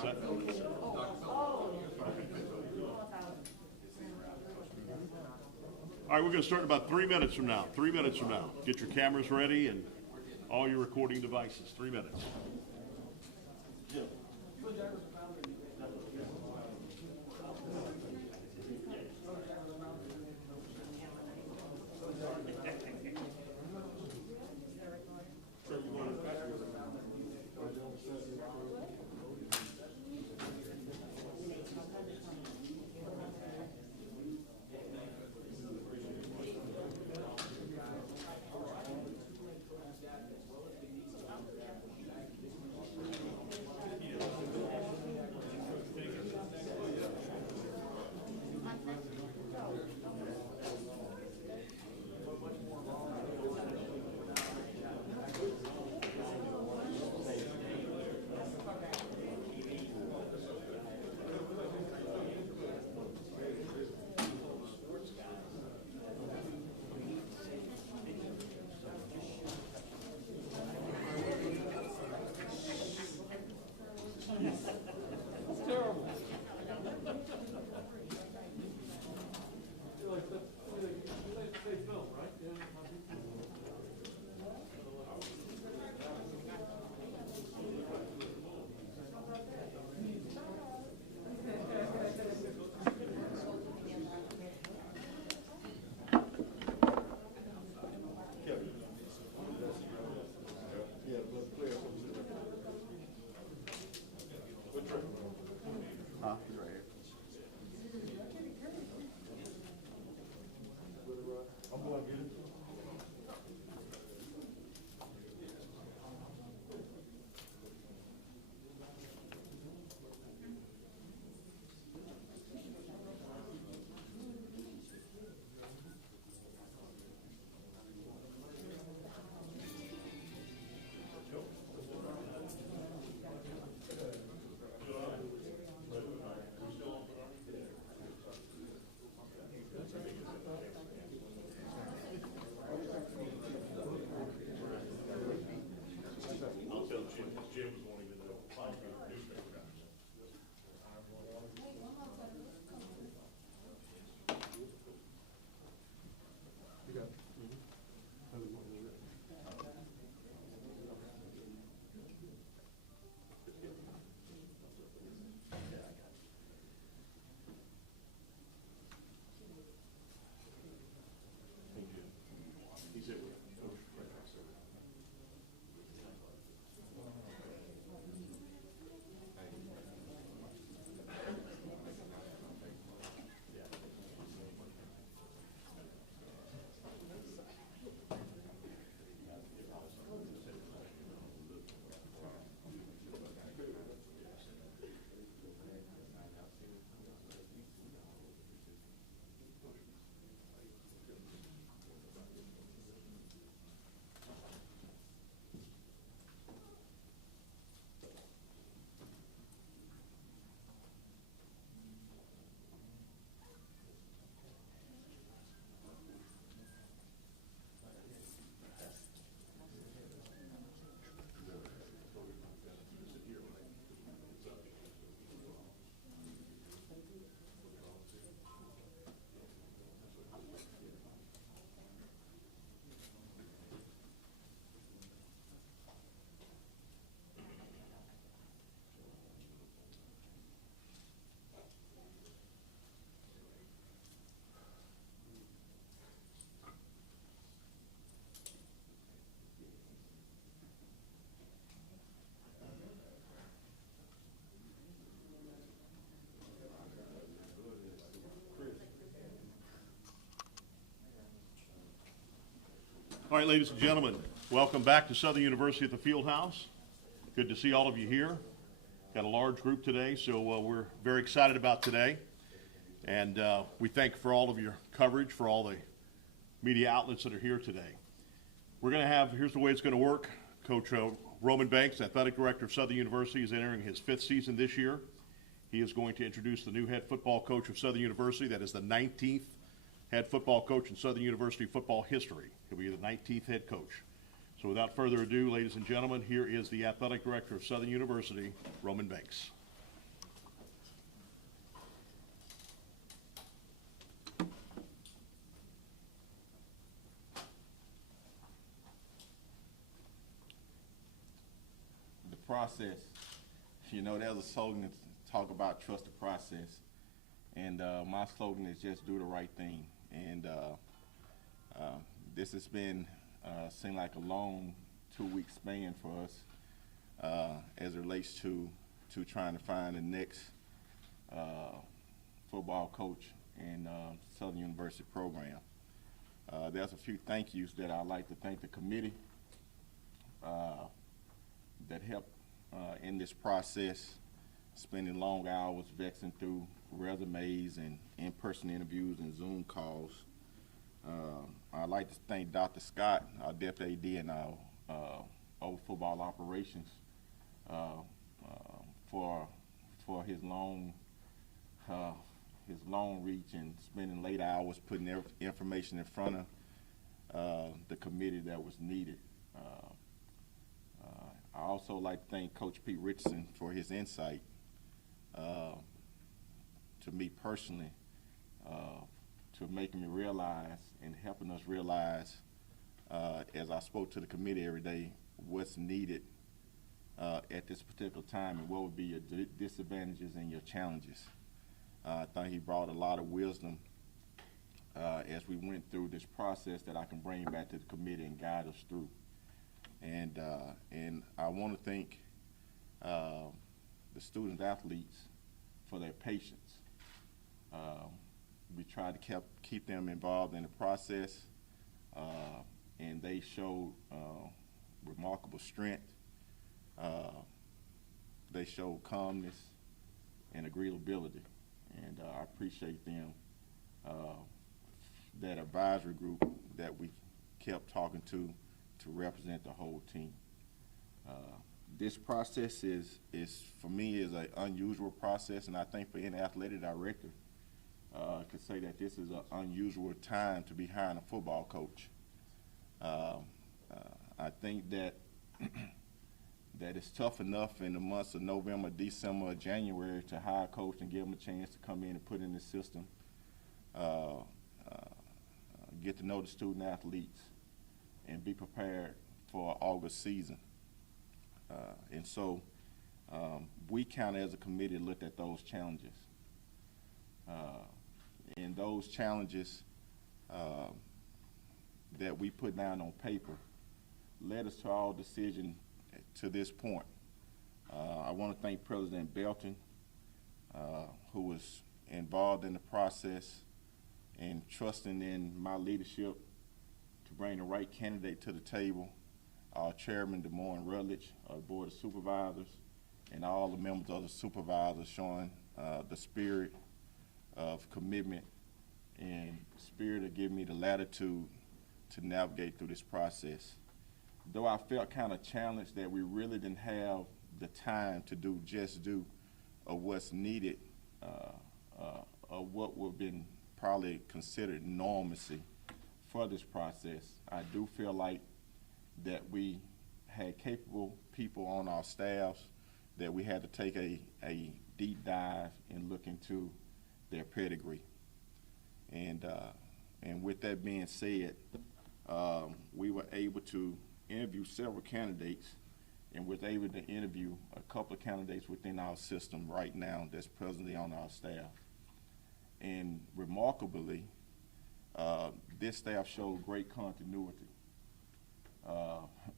What's that? All right, we're going to start in about 3 minutes from now. 3 minutes from now. Get your cameras ready and all your recording devices. 3 minutes. All right, ladies and gentlemen, welcome back to Southern University at the Fieldhouse. Good to see all of you here. Got a large group today, so we're very excited about today. And we thank for all of your coverage, for all the media outlets that are here today. We're going to have, here's the way it's going to work. Coach Roman Banks, Athletic Director of Southern University, is entering his 5th season this year. He is going to introduce the new head football coach of Southern University. That is the 19th head football coach in Southern University football history. He'll be the 19th head coach. So without further ado, ladies and gentlemen, here is the Athletic Director of Southern University, Roman Banks. process. You know, there's a slogan to talk about trust the process. And my slogan is just do the right thing. And this has been, seemed like a long 2-week span for us as it relates to trying to find the next football coach in Southern University program. There's a few thank yous that I'd like to thank the committee that helped in this process, spending long hours vexing through resumes and in-person interviews and Zoom calls. I'd like to thank Dr. Scott, our Deputy AD and our over football operations, for his long reach and spending late hours putting their information in front of the committee that was needed. I also like to thank Coach Pete Richardson for his insight to me personally, to making me realize and helping us realize, as I spoke to the committee every day, what's needed at this particular time and what would be your disadvantages and your challenges. I think he brought a lot of wisdom as we went through this process that I can bring back to the committee and guide us through. And I want to thank the student athletes for their patience. We tried to keep them involved in the process, and they showed remarkable strength. They showed calmness and agreeability, and I appreciate them. That advisory group that we kept talking to represent the whole team. This process is for me is an unusual process, and I think for any athletic director could say that this is an unusual time to be hiring a football coach. I think that that it's tough enough in the months of November, December, January to hire a coach and give them a chance to come in and put in the system, get to know the student athletes, and be prepared for August season. And so we kind of as a committee looked at those challenges. And those challenges that we put down on paper led us to our decision to this point. I want to thank President Belton, who was involved in the process and trusting in my leadership to bring the right candidate to the table. Our Chairman, DeMorin Rutledge, our Board of Supervisors, and all the members of the supervisors showing the spirit of commitment and spirit of giving me the latitude to navigate through this process. Though I felt kind of challenged that we really didn't have the time to do of what's needed, of what would have been probably considered normacy for this process, I do feel like that we had capable people on our staffs, that we had to take a deep dive and look into their pedigree. And with that being said, we were able to interview several candidates, and was able to interview a couple of candidates within our system right now that's presently on our staff. And remarkably, this staff showed great continuity.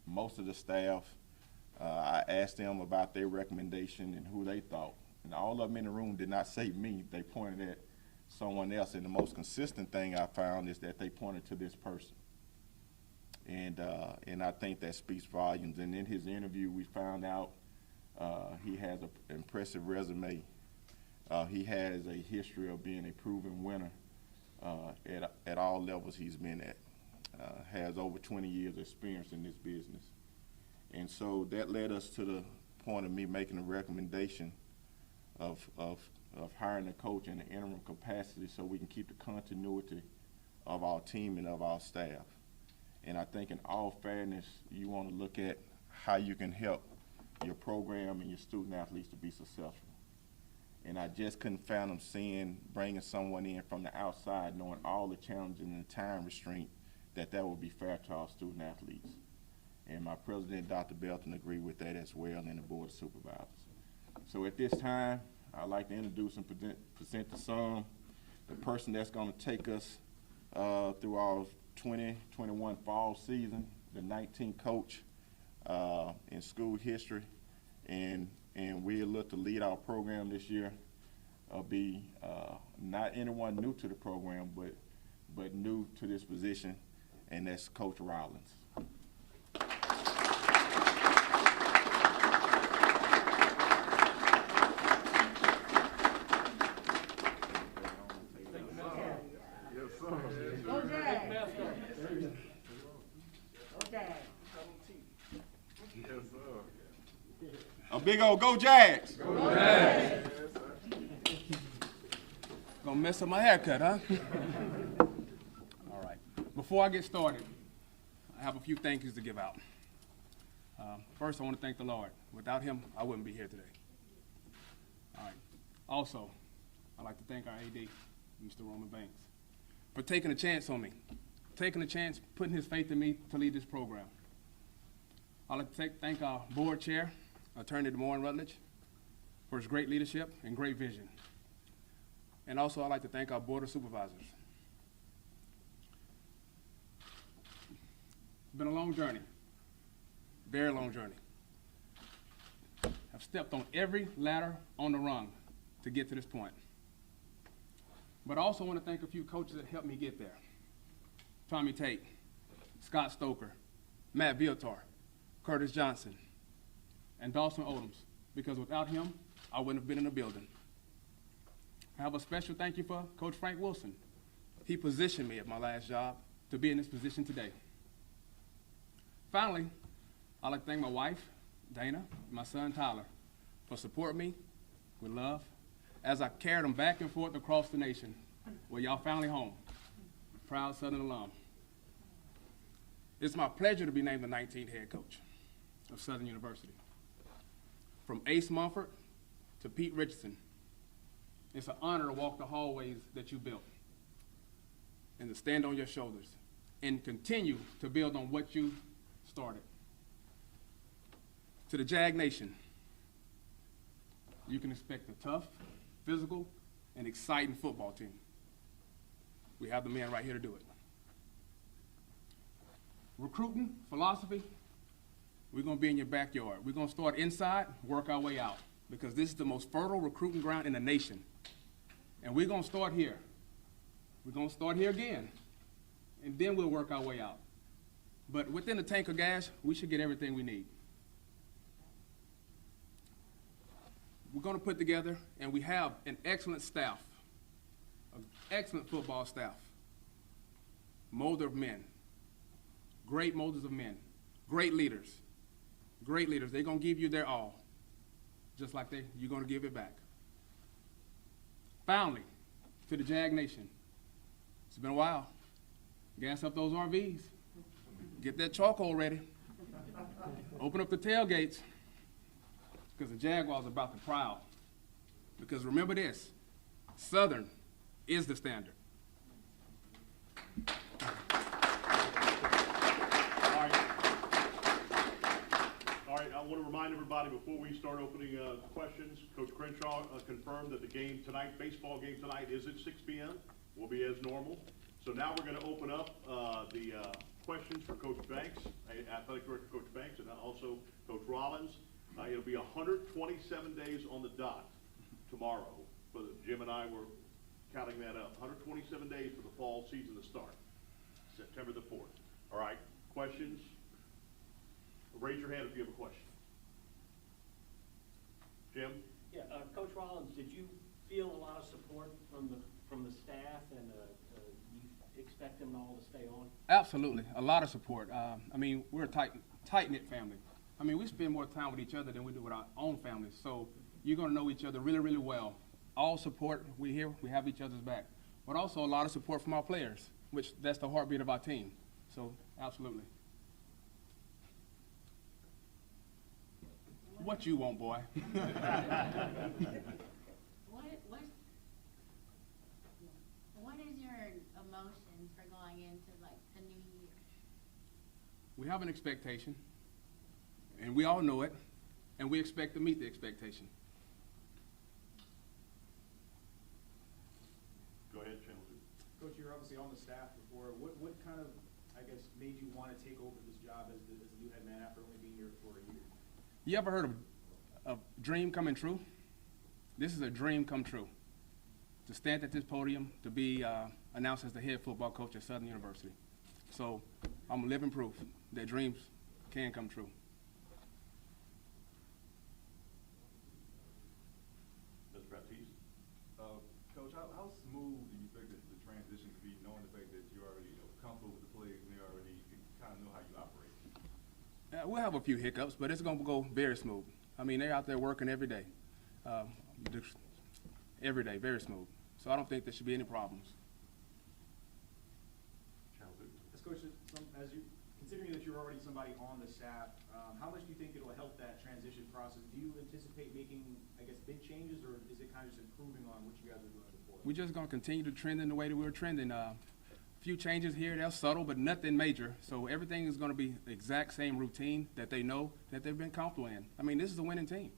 Most of the staff, I asked them about their recommendation and who they thought. And all of them in the room did not say me, they pointed at someone else. And the most consistent thing I found is that they pointed to this person. And I think that speaks volumes. And in his interview, we found out he has an impressive resume. He has a history of being a proven winner at all levels he's been at. Has over 20 years experience in this business. And so that led us to the point of me making a recommendation of hiring a coach in an interim capacity so we can keep the continuity of our team and of our staff. And I think in all fairness, you want to look at how you can help your program and your student athletes to be successful. And I just couldn't fathom bringing someone in from the outside, knowing all the challenges and the time restraint, that would be fair to our student athletes. and my president, Dr. Belton, agreed with that as well, and the board of supervisors. So at this time, I'd like to introduce and present to some the person that's going to take us through our 2021 fall season, the 19th coach in school history, and we'll look to lead our program this year. Be not anyone new to the program, but new to this position, and that's Coach Rollins. A big old go Jags! Go Jags! Gonna mess up my haircut, huh? All right. Before I get started, I have a few thank yous to give out. First, I want to thank the Lord. Without him, I wouldn't be here today. All right. Also, I'd like to thank our AD, Mr. Roman Banks, for taking a chance on me, taking a chance, putting his faith in me to lead this program. I'd like to thank our board chair, Attorney DeMoran Rutledge, for his great leadership and great vision. And also, I'd like to thank our board of supervisors. It's been a long journey, very long journey. I've stepped on every ladder on the rung to get to this point. But I also want to thank a few coaches that helped me get there. Tommy Tate, Scott Stoker, Matt Viltar, Curtis Johnson, and Dawson Odoms, because without him, I wouldn't have been in the building. I have a special thank you for Coach Frank Wilson. He positioned me at my last job to be in this position today. Finally, I'd like to thank my wife, Dana, and my son, Tyler, for supporting me with love as I carried them back and forth across the nation. Well, y'all finally home. Proud Southern alum. It's my pleasure to be named the 19th head coach of Southern University. From Ace Mumford to Pete Richardson, it's an honor to walk the hallways that you built and to stand on your shoulders and continue to build on what you started. To the Jag Nation, you can expect a tough, physical, and exciting football team. We have the men right here to do it. Recruiting, philosophy, we're going to be in your backyard. We're going to start inside, work our way out, because this is the most fertile recruiting ground in the nation. And we're going to start here. We're going to start here again, and then we'll work our way out. But within the tank of gas, we should get everything we need. We're going to put together, and we have an excellent staff, an excellent football staff, molder of men, great molders of men, great leaders. Great leaders. They're going to give you their all, just like you're going to give it back. Finally, to the Jag Nation, it's been a while. Gas up those RVs. Get that charcoal ready. Open up the tailgates, because the Jaguars are about to proud. Because remember this, Southern is the standard. I want to remind everybody before we start opening questions, Coach Crenshaw confirmed that the game tonight, baseball game tonight, is at 6 p.m. Will be as normal. So now we're going to open up the questions for Coach Banks, Athletic Director Coach Banks, and also Coach Rollins. It'll be 127 days on the dot tomorrow. Jim and I were counting that up. 127 days for the fall season to start, September the 4th. All right, questions? Raise your hand if you have a question. Jim? Yeah, Coach Rollins, did you feel a lot of support from the staff, and you expect them all to stay on? Absolutely, a lot of support. I mean, we're a tight-knit family. I mean, we spend more time with each other than we do with our own families, so you're going to know each other really, really well. All support, we have each other's back, but also a lot of support from our players, which that's the heartbeat of our team, so absolutely. What you want, boy? What is your emotions for going into like the new year? We have an expectation. And we all know it, and we expect to meet the expectation. Go ahead, Channel 2. Coach, you're obviously on the staff before. What kind of, I guess, made you want to take over this job as the new head man after only being here for a year? You ever heard of a dream coming true? This is a dream come true. To stand at this podium, to be announced as the head football coach at Southern University. So I'm living proof that dreams can come true. Ms. Baptiste? Coach, how smooth do you think that the transition could be, knowing the fact that you're already comfortable with the players and they already kind of know how you operate? We'll have a few hiccups, but it's going to go very smooth. I mean, they're out there working every day. Every day, very smooth. So I don't think there should be any problems. Channel 2. As coach, as you considering that you're already somebody on the staff, how much do you think it'll help that transition process? Do you anticipate making, I guess, big changes, or is it kind of just improving on what you guys were doing before? We're just going to continue to trend in the way that we were trending. A few changes here, they're subtle, but nothing major. So everything is going to be the exact same routine that they know, that they've been comfortable in. I mean, this is a winning team.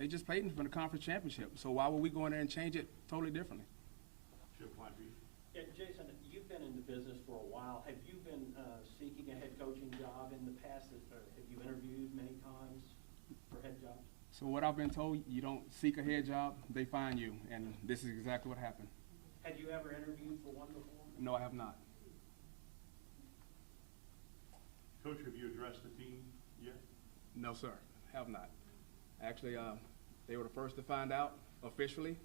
They just played for the conference championship. So why would we go in there and change it totally differently? Chip Kleinfield. Yeah, Jason, you've been in the business for a while. Have you been seeking a head coaching job in the past? Or have you interviewed many times for head jobs? So what I've been told, you don't seek a head job, they find you. And this is exactly what happened. Had you ever interviewed for one before? No, I have not. Coach, have you addressed the team yet? No, sir, have not. Actually, they were the first to find out officially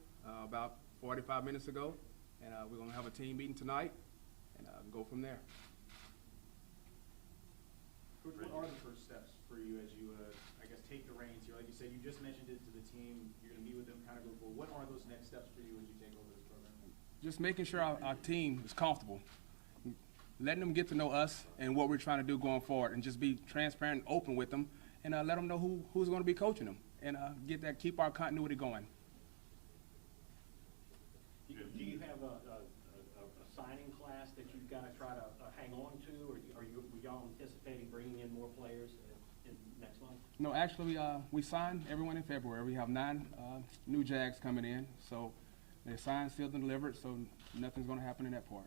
about 45 minutes ago, and we're going to have a team meeting tonight and go from there. Coach, what are the first steps for you as you, I guess, take the reins here? Like you said, you just mentioned it to the team. You're going to meet with them, kind of go forward. What are those next steps for you as you take over this program? Just making sure our team is comfortable, letting them get to know us and what we're trying to do going forward, and just be transparent and open with them, and let them know who's going to be coaching them, and keep our continuity going. Do you have a signing class that you've got to try to hang on to, or are y'all anticipating bringing in more players in next month? No, actually, we signed everyone in February. We have 9 new Jags coming in, so they're signed, sealed, and delivered, so nothing's going to happen in that part.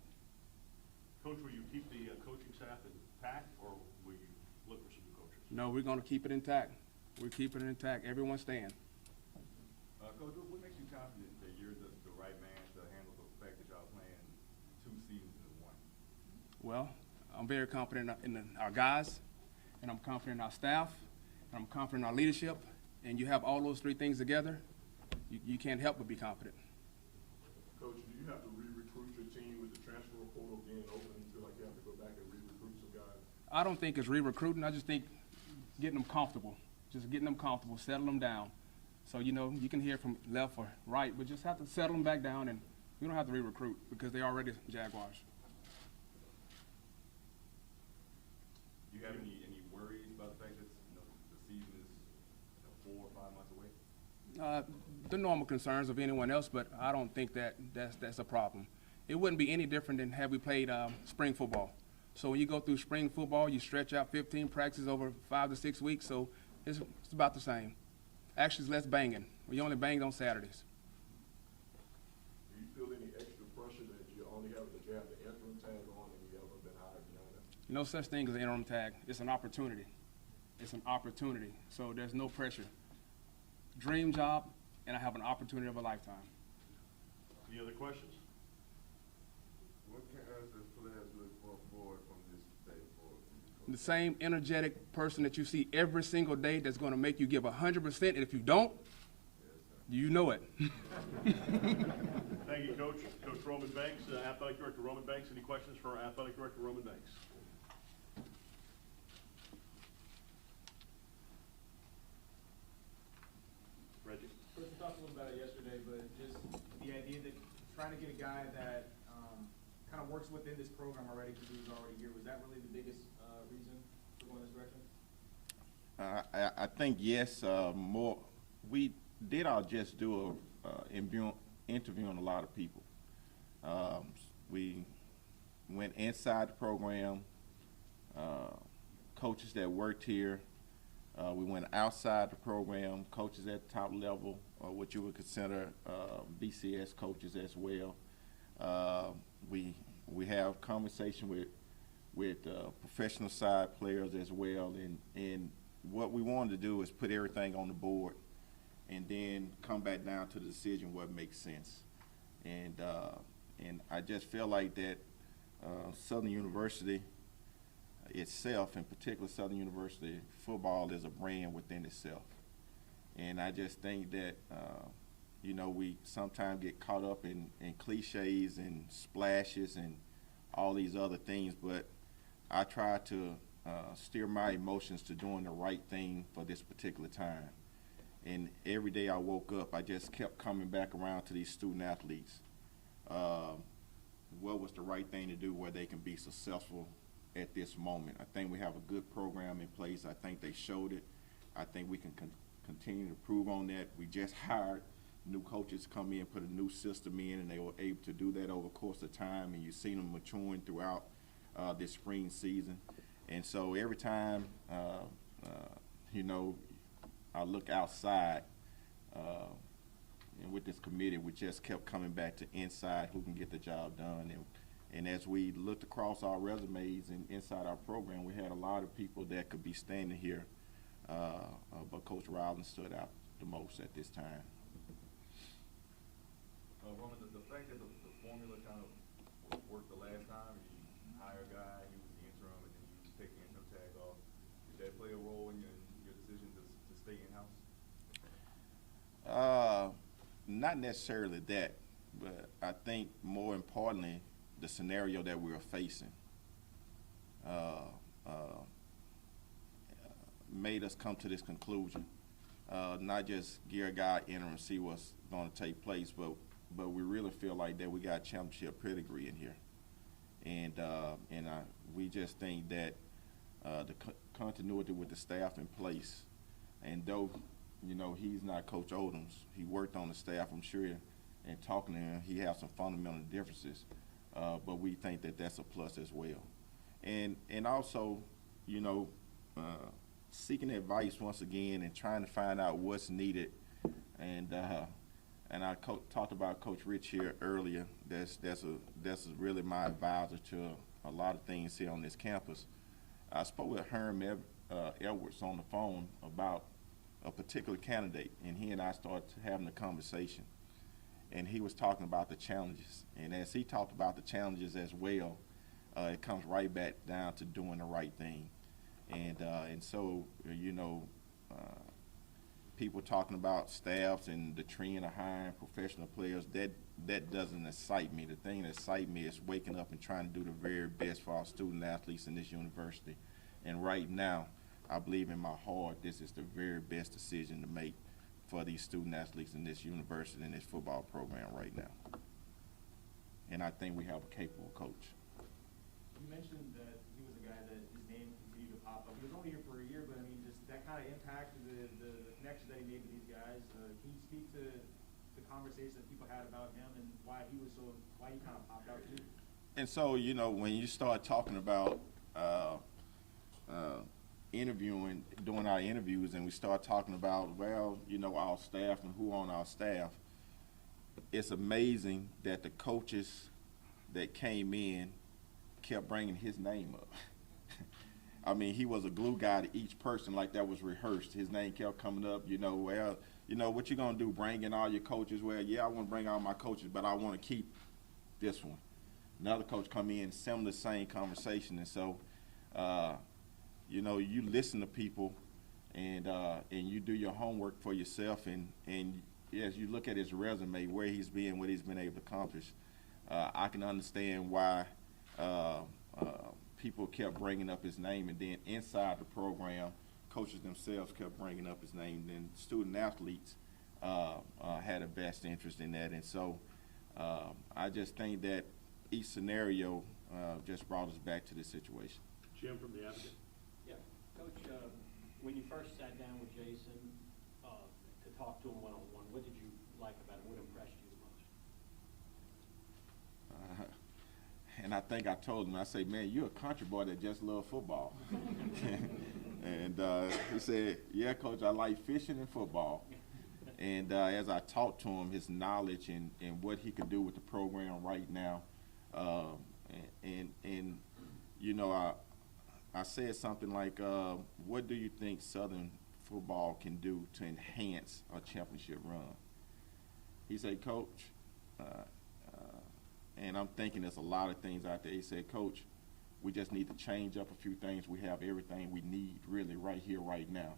Coach, will you keep the coaching staff intact, or will you look for some new coaches? No, we're going to keep it intact. We're keeping it intact. Everyone's staying. Coach, what makes you confident that you're the right man to handle the fact that y'all playing 2 seasons in 1? Well, I'm very confident in our guys, and I'm confident in our staff, and I'm confident in our leadership, and you have all those 3 things together, you can't help but be confident. Coach, do you have to re-recruit your team with the transfer portal being open? You feel like you have to go back and re-recruit some guys? I don't think it's re-recruiting. I just think getting them comfortable. Just getting them comfortable, settle them down. So, you know, you can hear from left or right, but just have to settle them back down, and we don't have to re-recruit because they're already Jaguars. Do you have any worries about the fact that the season is 4 or 5 months away? The normal concerns of anyone else, but I don't think that's a problem. It wouldn't be any different than had we played spring football. So when you go through spring football, you stretch out 15 practices over 5 to 6 weeks, so it's about the same. Actually, it's less banging. We only banged on Saturdays. Do you feel any extra pressure that you only have the interim tag on and you haven't been hired behind that? No such thing as an interim tag. It's an opportunity. It's an opportunity. So there's no pressure. Dream job, and I have an opportunity of a lifetime. Any other questions? What can the players look forward from this day forward? The same energetic person that you see every single day that's going to make you give 100%, and if you don't, you know it. Thank you, Coach. Coach Roman Banks, Athletic Director Roman Banks. Any questions for Athletic Director Roman Banks? Reggie? Coach, we talked a little about it yesterday, but just the idea that trying to get a guy that kind of works within this program already because he was already here, was that really the biggest reason for going this direction? I think yes. More. We did our just do interviewing a lot of people. We went inside the program. Coaches that worked here, We went outside the program, coaches at the top level, what you would consider BCS coaches as well. We have conversation with professional side players as well, and what we wanted to do is put everything on the board and then come back down to the decision what makes sense. And I just feel like that Southern University itself, in particular Southern University football, is a brand within itself. And I just think that, you know, we sometimes get caught up in cliches and splashes and all these other things, but I try to steer my emotions to doing the right thing for this particular time. And every day I woke up, I just kept coming back around to these student athletes. What was the right thing to do where they can be successful at this moment? I think we have a good program in place. I think they showed it. I think we can continue to improve on that. We just hired new coaches come in, put a new system in, and they were able to do that over the course of time, and you've seen them maturing throughout this spring season. And so every time, you know, I look outside, and with this committee, we just kept coming back to inside who can get the job done. And as we looked across our resumes and inside our program, we had a lot of people that could be standing here, but Coach Rowland stood out the most at this time. Roman, the fact that the formula kind of worked the last time, you hire a guy, he was the interim, and then you take the interim tag off, did that play a role in your decision to stay in-house? Not necessarily that, but I think more importantly, the scenario that we were facing made us come to this conclusion. Not just gear a guy interim, see what's going to take place, but we really feel like that we got championship pedigree in here, and we just think that the continuity with the staff in place, and though, you know, he's not Coach Odom's, he worked on the staff, I'm sure, and talking to him, he has some fundamental differences, but we think that that's a plus as well. And also, you know, seeking advice once again and trying to find out what's needed, and I talked about Coach Rich here earlier. That's really my advisor to a lot of things here on this campus. I spoke with Herm Edwards on the phone about a particular candidate, and he and I started having a conversation. And he was talking about the challenges, and as he talked about the challenges as well, it comes right back down to doing the right thing. And so, you know, people talking about staffs and the trend of hiring professional players, that doesn't excite me. The thing that excites me is waking up and trying to do the very best for our student athletes in this university. And right now, I believe in my heart this is the very best decision to make for these student athletes in this university and this football program right now. And I think we have a capable coach. You mentioned that he was a guy that his name continued to pop up. He was only here for a year, but I mean, just that kind of impacted the connection that he made with these guys. Can you speak to the conversations that people had about him and why he kind of popped out to you? And so, you know, when you start talking about interviewing, doing our interviews, and we start talking about, well, you know, our staff and who on our staff, it's amazing that the coaches that came in kept bringing his name up. I mean, he was a glue guy to each person, like that was rehearsed. His name kept coming up, you know, well, you know, what you gonna do, bring in all your coaches? Well, yeah, I want to bring all my coaches, but I want to keep this one. Another coach come in, similar same conversation, and so, you know, you listen to people, and you do your homework for yourself, and as you look at his resume, where he's been, what he's been able to accomplish, I can understand why people kept bringing up his name, and then inside the program, coaches themselves kept bringing up his name. Then student athletes had a vast interest in that, and so I just think that each scenario just brought us back to this situation. Jim from the Advocate. Yeah, Coach, when you first sat down with Jason to talk to him one-on-one, what did you like about him? What impressed you the most? And I think I told him, I say, man, you're a country boy that just loves football. And he said, yeah, Coach, I like fishing and football. And as I talked to him, his knowledge and what he could do with the program right now, and you know, I said something like, what do you think Southern football can do to enhance a championship run? He said, Coach, and I'm thinking there's a lot of things out there. He said, Coach, we just need to change up a few things. We have everything we need really right here, right now.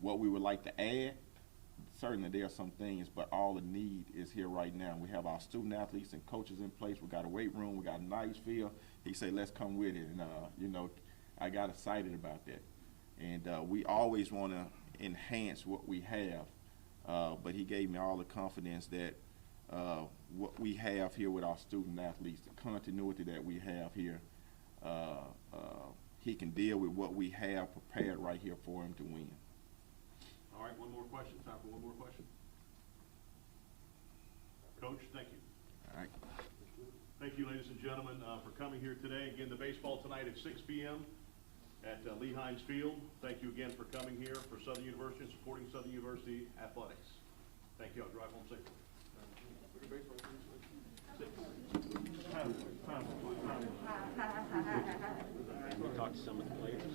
What we would like to add, certainly there are some things, but all the need is here right now. We have our student athletes and coaches in place. We got a weight room. We got a nice field. He said, let's come with it. And, you know, I got excited about that. And we always want to enhance what we have. But he gave me all the confidence that what we have here with our student athletes, the continuity that we have here, he can deal with what we have prepared right here for him to win. All right, one more question. Time for one more question. Coach, thank you. All right. Thank you, ladies and gentlemen, for coming here today. Again, the baseball tonight at 6 p.m. at Lee Hines Field. Thank you again for coming here for Southern University and supporting Southern University athletics. Thank you. I'll drive home safely. Talk to some of the players.